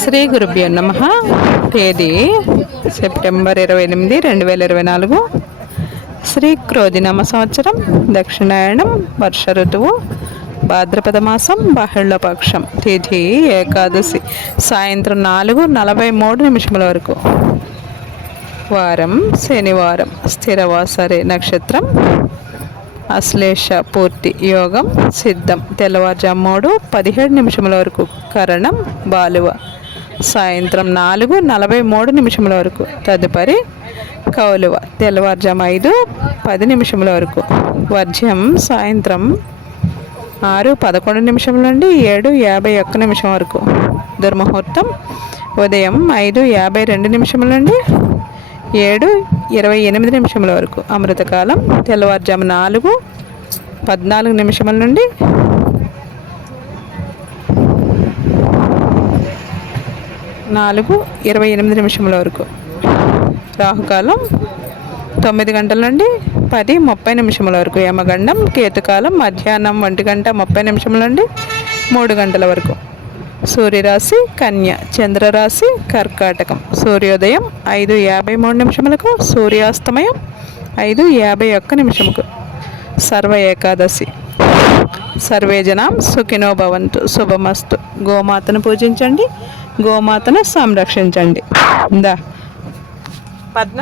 శ్రీ గురుభ్యో నమః. తేదీ సెప్టెంబర్ 28, 2024. శ్రీ క్రోధినామ సంవత్సరం, దక్షిణాయనం, వర్ష ఋతువు, భాద్రపద మాసం, బహుళపక్షం. తిథి ఏకాదశి, సాయంత్రం 4:43 వరకు. వారం శనివారం. స్థిరవాసరే. నక్షత్రం అశ్లేష. పూర్తి. యోగం సిద్ధం. తెల్లవారుజాము 3:17 వరకు. కరణం బాలువ. సాయంత్రం 4:43 వరకు. తదుపరి కౌలువ. తెల్లవారుజాము 5:10 వరకు. వర్జ్యం సాయంత్రం 6:11 నుండి 7:51 వరకు. దుర్ముహూర్తం ఉదయం 5:52 నుండి 7:28 వరకు. అమృతకాలం తెల్లవారుజాము 4:14 నుండి 4:28 వరకు. రాహుకాలం 9 గంటల నుండి 10:30 వరకు. యమగండం కేతుకాలం మధ్యాహ్నం 1:30 నుండి 3 గంటల వరకు. సూర్యరాశి కన్య, చంద్రరాశి కర్కాటకం. సూర్యోదయం 5:53, సూర్యాస్తమయం 5:51. సర్వ ఏకాదశి. సర్వే జనాం సుఖినో భవంతు. శుభమస్తు. గోమాతను పూజించండి, గోమాతను సంరక్షించండి. పద్మ